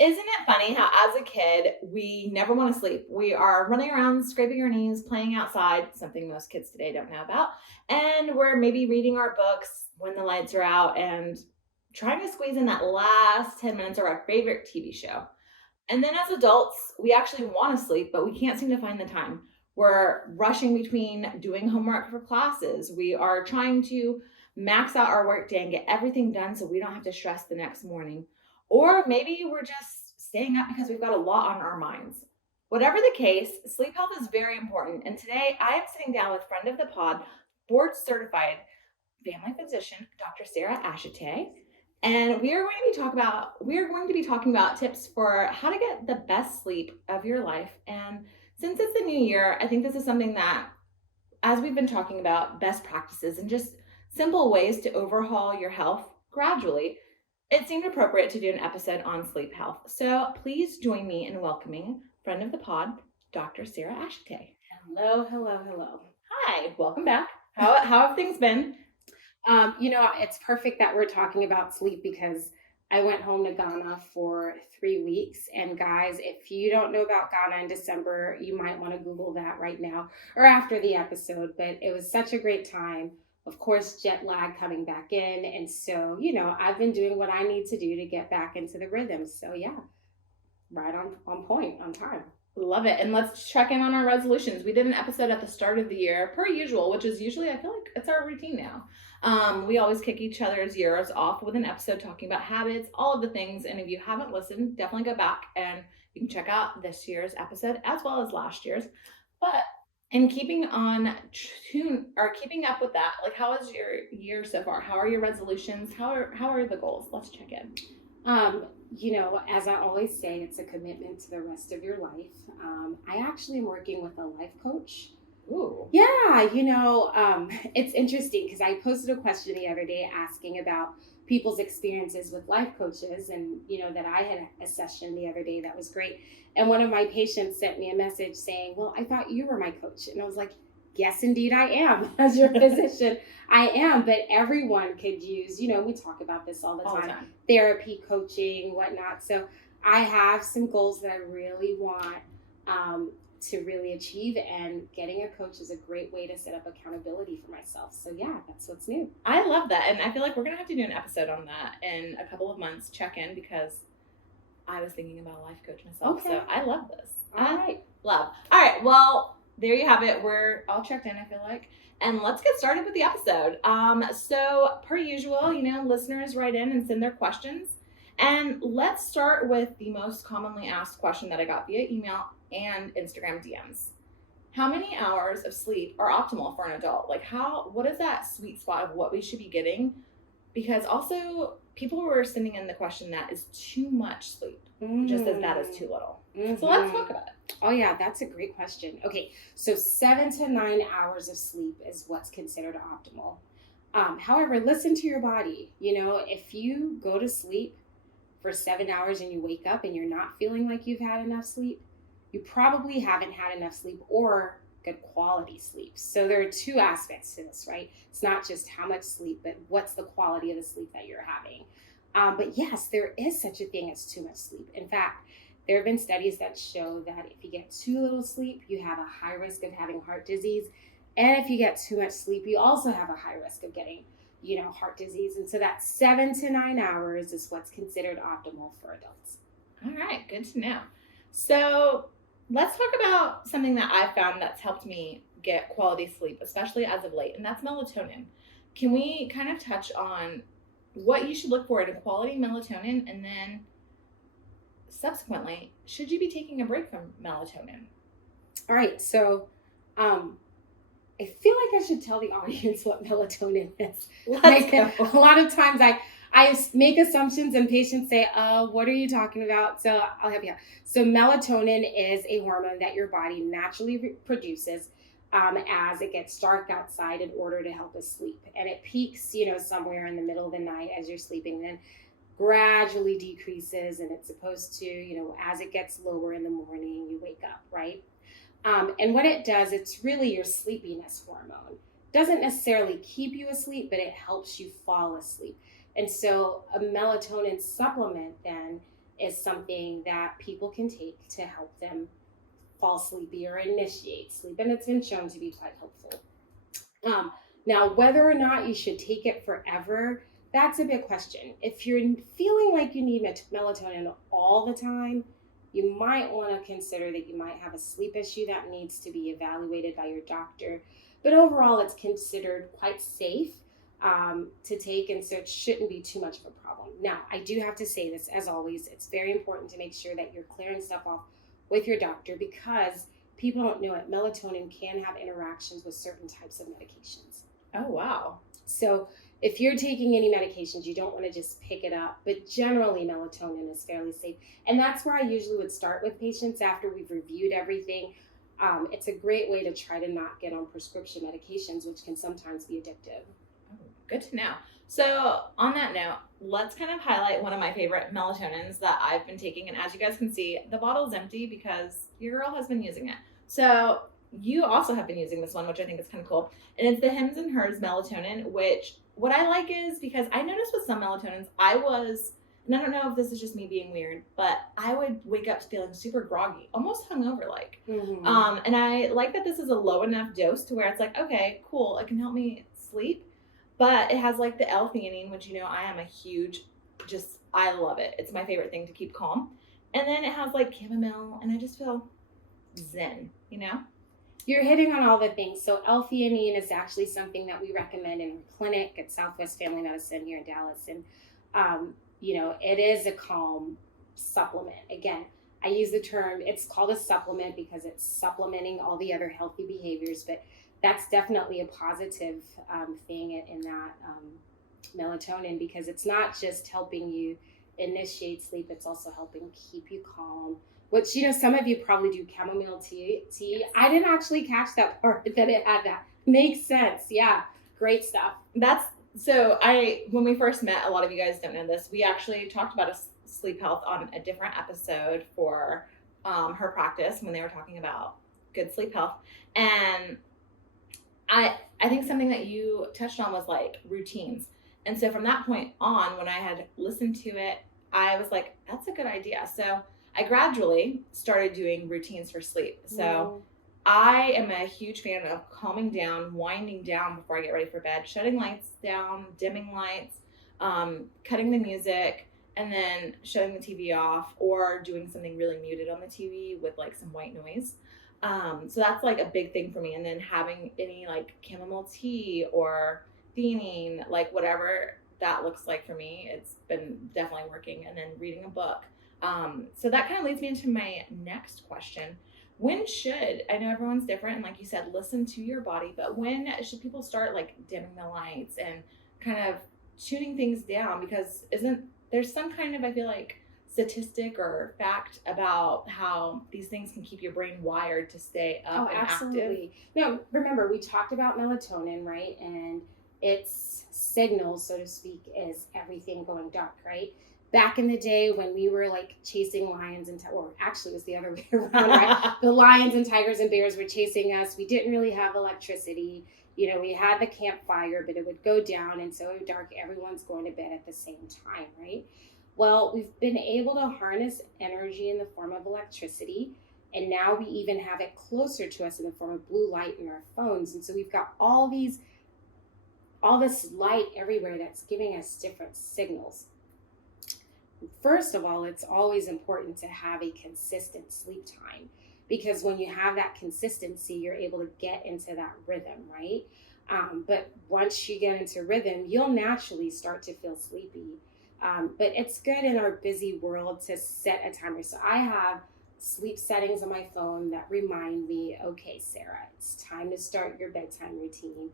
Isn't it funny how as a kid, we never want to sleep? We are running around, scraping our knees, playing outside, something most kids today don't know about. And we're maybe reading our books when the lights are out and trying to squeeze in that last 10 minutes of our favorite TV show. And then as adults, we actually want to sleep, but we can't seem to find the time. We're rushing between doing homework for classes. We are trying to max out our workday and get everything done so we don't have to stress the next morning. Or maybe we're just staying up because we've got a lot on our minds. Whatever the case, sleep health is very important. And today I am sitting down with friend of the pod, board certified family physician, Dr. Sarah Ashitey. And we are going to be talking about tips for how to get the best sleep of your life. And since it's the new year, I think this is something that, as we've been talking about best practices and just simple ways to overhaul your health gradually, it seemed appropriate to do an episode on sleep health. So please join me in welcoming friend of the pod, Dr. Sarah Ashitey. Hello, hello, hello. Hi, welcome back. How have things been? It's perfect that we're talking about sleep because I went home to Ghana for 3 weeks. And guys, if you don't know about Ghana in December, you might want to Google that right now or after the episode. But it was such a great time. Of course, jet lag coming back in. And so, I've been doing what I need to do to get back into the rhythm. So, yeah, right on point, on time. Love it. And let's check in on our resolutions. We did an episode at the start of the year, per usual, which is usually, I feel like it's our routine now. We always kick each other's years off with an episode talking about habits, all of the things. And if you haven't listened, definitely go back and you can check out this year's episode as well as last year's. But in keeping on tune or keeping up with that, like how is your year so far? How are your resolutions? How are the goals? Let's check in. As I always say, it's a commitment to the rest of your life. I actually am working with a life coach. Ooh. Yeah, it's interesting because I posted a question the other day asking about people's experiences with life coaches, and that I had a session the other day that was great. And one of my patients sent me a message saying, "Well, I thought you were my coach," and I was like, "Yes, indeed, I am. As your physician, I am." But everyone could use, we talk about this all the time. Therapy, coaching, whatnot. So I have some goals that I really want to really achieve, and getting a coach is a great way to set up accountability for myself. So yeah, that's what's new. I love that. And I feel like we're going to have to do an episode on that in a couple of months, check in, because I was thinking about a life coach myself. Okay. So I love this. All right. Love. All right. Well, there you have it. We're all checked in, I feel like. And let's get started with the episode. So per usual, listeners write in and send their questions. And let's start with the most commonly asked question that I got via email and Instagram DMs. How many hours of sleep are optimal for an adult? Like what is that sweet spot of what we should be getting? Because also people were sending in the question that is too much sleep, just as that is too little. Mm-hmm. So let's talk about it. Oh yeah, that's a great question. Okay, so 7 to 9 hours of sleep is what's considered optimal. However, listen to your body. If you go to sleep for 7 hours and you wake up and you're not feeling like you've had enough sleep, you probably haven't had enough sleep or good quality sleep. So there are two aspects to this, right? It's not just how much sleep, but what's the quality of the sleep that you're having. But yes, there is such a thing as too much sleep. In fact, there have been studies that show that if you get too little sleep, you have a high risk of having heart disease. And if you get too much sleep, you also have a high risk of getting, heart disease. And so that 7 to 9 hours is what's considered optimal for adults. All right, good to know. So let's talk about something that I've found that's helped me get quality sleep, especially as of late, and that's melatonin. Can we kind of touch on what you should look for in a quality melatonin, and then subsequently, should you be taking a break from melatonin? All right, so I feel like I should tell the audience what melatonin is. A lot of times I make assumptions and patients say, what are you talking about? So I'll help you out. So melatonin is a hormone that your body naturally produces as it gets dark outside in order to help us sleep. And it peaks, somewhere in the middle of the night as you're sleeping, then gradually decreases, and it's supposed to, as it gets lower in the morning, you wake up, right? And what it does, it's really your sleepiness hormone. Doesn't necessarily keep you asleep, but it helps you fall asleep. And so a melatonin supplement then is something that people can take to help them fall sleepy or initiate sleep, and it's been shown to be quite helpful. Now, whether or not you should take it forever, that's a big question. If you're feeling like you need melatonin all the time, you might want to consider that you might have a sleep issue that needs to be evaluated by your doctor. But overall, it's considered quite safe to take, and so it shouldn't be too much of a problem. Now, I do have to say this, as always, it's very important to make sure that you're clearing stuff off with your doctor, because people don't know it, melatonin can have interactions with certain types of medications. Oh, wow. So if you're taking any medications, you don't want to just pick it up, but generally melatonin is fairly safe. And that's where I usually would start with patients after we've reviewed everything. It's a great way to try to not get on prescription medications, which can sometimes be addictive. Oh, good to know. So on that note, let's kind of highlight one of my favorite melatonins that I've been taking. And as you guys can see, the bottle is empty because your girl has been using it. So you also have been using this one, which I think is kind of cool. And it's the Hims and Hers melatonin, which what I like is because I noticed with some melatonins, and I don't know if this is just me being weird, but I would wake up feeling super groggy, almost hungover like. Mm-hmm. And I like that this is a low enough dose to where it's like, okay, cool, it can help me sleep. But it has like the L-theanine, which, I am a huge, I love it. It's my favorite thing to keep calm. And then it has like chamomile, and I just feel zen, You're hitting on all the things. So L-theanine is actually something that we recommend in our clinic at Southwest Family Medicine here in Dallas. And, it is a calm supplement. Again, I use the term, it's called a supplement because it's supplementing all the other healthy behaviors, but that's definitely a positive thing in that melatonin, because it's not just helping you initiate sleep, it's also helping keep you calm. Which, some of you probably do chamomile tea. Yes. I didn't actually catch that part that it had that. Makes sense. Yeah. Great stuff. When we first met, a lot of you guys don't know this, we actually talked about sleep health on a different episode for her practice when they were talking about good sleep health. And I think something that you touched on was like routines. And so from that point on, when I had listened to it, I was like, that's a good idea. So I gradually started doing routines for sleep. So I am a huge fan of calming down, winding down before I get ready for bed, shutting lights down, dimming lights, cutting the music, and then shutting the TV off, or doing something really muted on the TV with like some white noise. So that's like a big thing for me. And then having any like chamomile tea or theanine, like whatever that looks like for me, it's been definitely working. And then reading a book. So that kind of leads me into my next question. I know everyone's different, and like you said, listen to your body, but when should people start like dimming the lights and kind of tuning things down? Because there's some kind of, I feel like, statistic or fact about how these things can keep your brain wired to stay up and absolutely. active? Now, remember, we talked about melatonin, right? And its signal, so to speak, is everything going dark, right? Back in the day when we were like chasing lions or actually it was the other way around, right? The lions and tigers and bears were chasing us. We didn't really have electricity. We had the campfire, but it would go down, and so dark, everyone's going to bed at the same time, right? Well, we've been able to harness energy in the form of electricity, and now we even have it closer to us in the form of blue light in our phones. And so we've got all this light everywhere that's giving us different signals. First of all, it's always important to have a consistent sleep time, because when you have that consistency, you're able to get into that rhythm, right? But once you get into rhythm, you'll naturally start to feel sleepy. But it's good in our busy world to set a timer. So I have sleep settings on my phone that remind me, okay, Sarah, it's time to start your bedtime routine,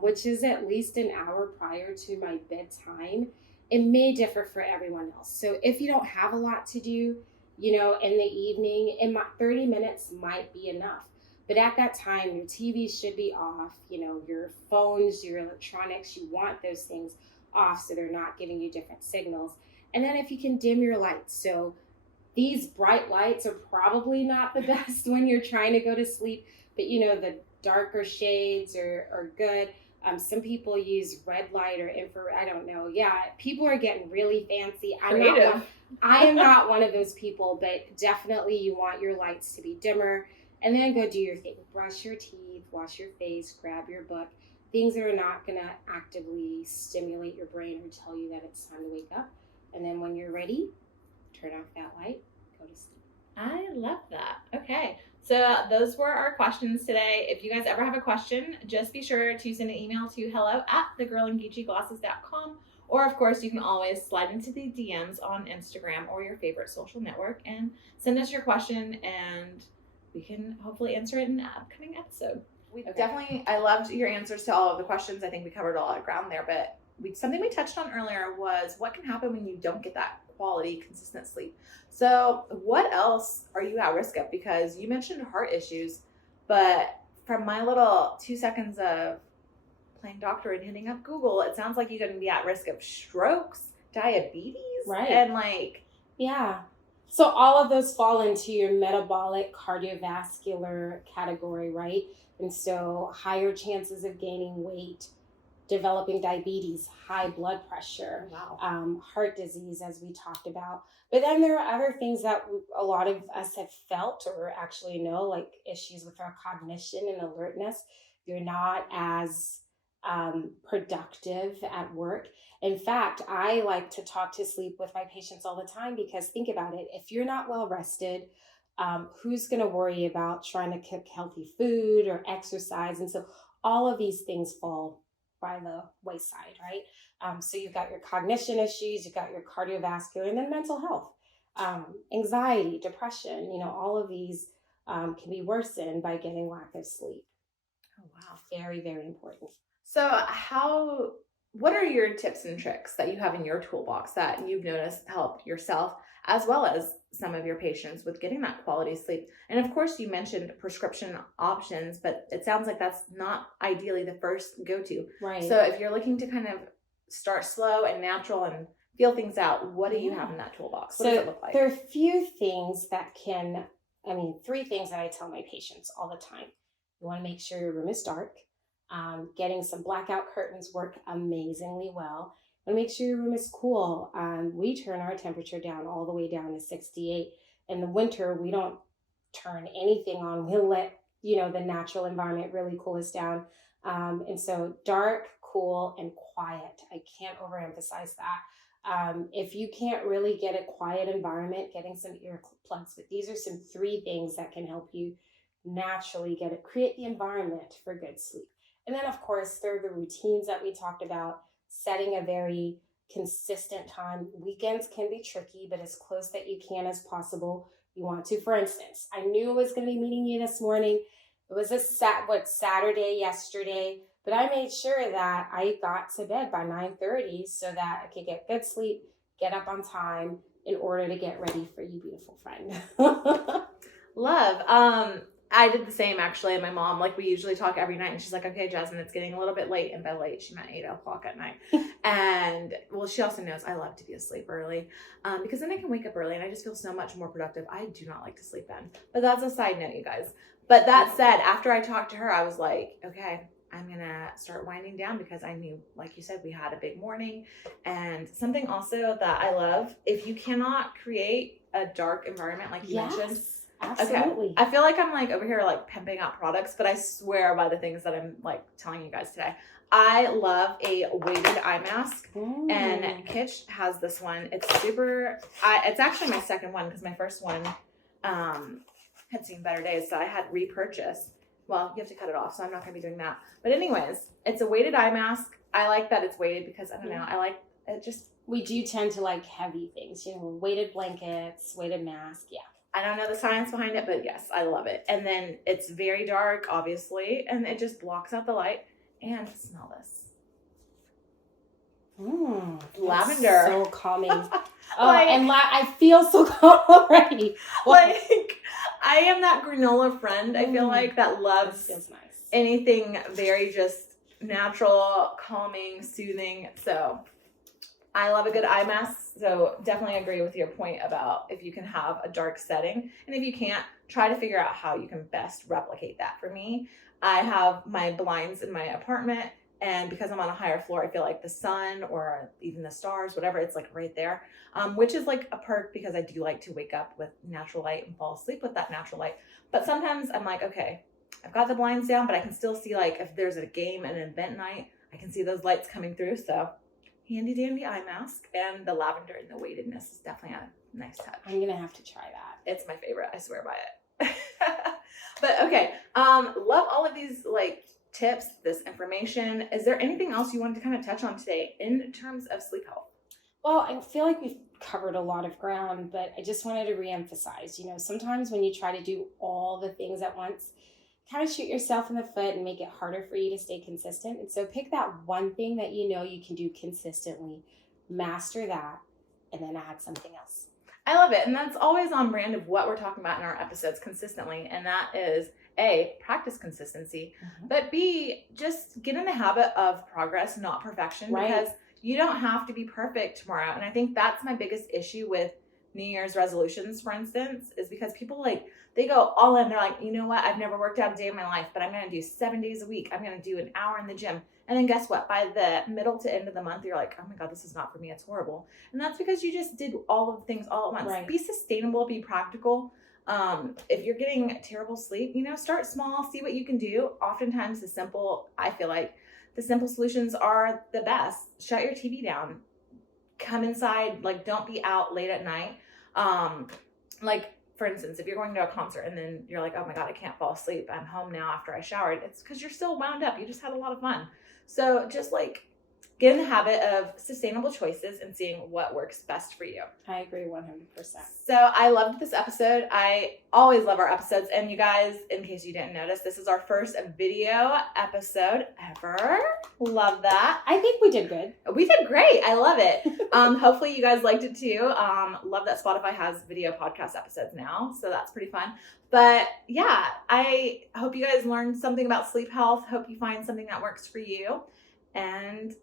which is at least an hour prior to my bedtime. It may differ for everyone else. So if you don't have a lot to do, in the evening, 30 minutes might be enough. But at that time, your TV should be off, your phones, your electronics, you want those things off so they're not giving you different signals. And then if you can dim your lights. So these bright lights are probably not the best when you're trying to go to sleep, but the darker shades are good. Some people use red light or infrared. I don't know. Yeah, people are getting really fancy. Creative. I am not one of those people, but definitely you want your lights to be dimmer, and then go do your thing. Brush your teeth, wash your face, grab your book. Things that are not going to actively stimulate your brain or tell you that it's time to wake up. And then when you're ready, turn off that light, go to sleep. I love that. Okay. So those were our questions today. If you guys ever have a question, just be sure to send an email to hello@thegirlingeechiglasses.com. Or, of course, you can always slide into the DMs on Instagram or your favorite social network and send us your question, and we can hopefully answer it in an upcoming episode. I loved your answers to all of the questions. I think we covered a lot of ground there, but something we touched on earlier was what can happen when you don't get that quality, consistent sleep. So what else are you at risk of? Because you mentioned heart issues, but from my little 2 seconds of playing doctor and hitting up Google, it sounds like you're going to be at risk of strokes, diabetes, right? And yeah. So all of those fall into your metabolic cardiovascular category, right? And so higher chances of gaining weight, developing diabetes, high blood pressure, heart disease, as we talked about. But then there are other things that a lot of us have felt or actually know, like issues with our cognition and alertness. You're not as productive at work. In fact, I like to talk to sleep with my patients all the time, because think about it. If you're not well rested, who's going to worry about trying to cook healthy food or exercise? And so all of these things fall by the wayside, right? So you've got your cognition issues, you've got your cardiovascular, and then mental health, anxiety, depression, all of these can be worsened by getting lack of sleep. Oh, wow. Very, very important. So what are your tips and tricks that you have in your toolbox that you've noticed help yourself as well as some of your patients with getting that quality sleep? And of course, you mentioned prescription options, but it sounds like that's not ideally the first go-to. Right. So if you're looking to kind of start slow and natural and feel things out, what do you have in that toolbox? What does it look like? There are a few things three things that I tell my patients all the time. You want to make sure your room is dark. Getting some blackout curtains work amazingly well. And make sure your room is cool. We turn our temperature down all the way down to 68. In the winter, we don't turn anything on. We'll let, the natural environment really cool us down. And so dark, cool, and quiet. I can't overemphasize that. If you can't really get a quiet environment, getting some earplugs. But these are some 3 things that can help you naturally create the environment for good sleep. And then, of course, there are the routines that we talked about, setting a very consistent time. Weekends can be tricky, but as close that you can as possible. You want to, for instance, I knew I was going to be meeting you this morning. It was Saturday yesterday, but I made sure that I got to bed by 9:30 so that I could get good sleep, get up on time in order to get ready for you, beautiful friend. Love. I did the same actually. And my mom, we usually talk every night, and she's like, okay, Jasmine, it's getting a little bit late. And by late, she meant 8:00 at night. And she also knows I love to be asleep early, because then I can wake up early and I just feel so much more productive. I do not like to sleep in, but that's a side note, you guys. But that said, after I talked to her, I was like, okay, I'm going to start winding down, because I knew, like you said, we had a big morning. And something also that I love, if you cannot create a dark environment, like you mentioned, absolutely. Okay. I feel like I'm over here pimping out products, but I swear by the things that I'm telling you guys today. I love a weighted eye mask, and Kitsch has this one. It's it's actually my second one, because my first one had seen better days, so I had repurchased. Well, you have to cut it off, so I'm not going to be doing that. But anyways, it's a weighted eye mask. I like that it's weighted because, I don't know, I like it just... We do tend to like heavy things, weighted blankets, weighted mask, yeah. I don't know the science behind it, but yes, I love it. And then it's very dark, obviously, and it just blocks out the light. And smell this. Lavender. So calming. I feel so calm already. I am that granola friend, I feel like, that loves feels nice. Anything very just natural, calming, soothing. So I love a good eye mask. So definitely agree with your point about if you can have a dark setting. And if you can't, try to figure out how you can best replicate that. For me, I have my blinds in my apartment And because I'm on a higher floor, I feel like the sun or even the stars, whatever, it's like right there, which is like a perk because I do like to wake up with natural light and fall asleep with that natural light. But sometimes I'm like, okay, I've got the blinds down, but I can still see, like, if there's a game and an event night, I can see those lights coming through. So handy dandy eye mask, and the lavender and the weightedness is definitely a nice touch. I'm going to have to try that. It's my favorite. I swear by it. But okay. Love all of these like tips, this information. Is there anything else you wanted to kind of touch on today in terms of sleep health? Well, I feel like we've covered a lot of ground, but I just wanted to reemphasize, sometimes when you try to do all the things at once, kind of shoot yourself in the foot and make it harder for you to stay consistent. And so pick that one thing that you can do consistently, master that, and then add something else. I love it. And that's always on brand of what we're talking about in our episodes consistently. And that is A, practice consistency, but B, just get in the habit of progress, not perfection, because you don't have to be perfect tomorrow. And I think that's my biggest issue with New Year's resolutions, for instance, is because people they go all in. They're like, you know what? I've never worked out a day in my life, but I'm going to do 7 days a week. I'm going to do an hour in the gym. And then guess what? By the middle to end of the month, you're like, oh my God, this is not for me. It's horrible. And that's because you just did all of the things all at once. Right. Be sustainable, be practical. If you're getting terrible sleep, start small, see what you can do. Oftentimes I feel like the simple solutions are the best. Shut your TV down. Come inside. Don't be out late at night. For instance, if you're going to a concert and then you're like, oh my God, I can't fall asleep. I'm home now after I showered. It's because you're still wound up. You just had a lot of fun. So just get in the habit of sustainable choices and seeing what works best for you. I agree 100%. So I loved this episode. I always love our episodes. And you guys, in case you didn't notice, this is our first video episode ever. Love that. I think we did good. We did great. I love it. Hopefully you guys liked it too. Love that Spotify has video podcast episodes now. So that's pretty fun. But yeah, I hope you guys learned something about sleep health. Hope you find something that works for you. And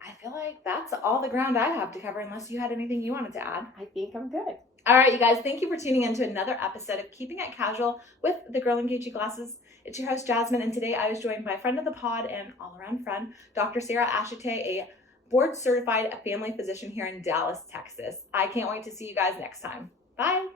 I feel like that's all the ground I have to cover, unless you had anything you wanted to add. I think I'm good. All right, you guys, thank you for tuning in to another episode of Keeping It Casual with the Girl in Gucci Glasses. It's your host, Jasmine, and today I was joined by a friend of the pod and all-around friend, Dr. Sarah Ashitey, a board-certified family physician here in Dallas, Texas. I can't wait to see you guys next time. Bye.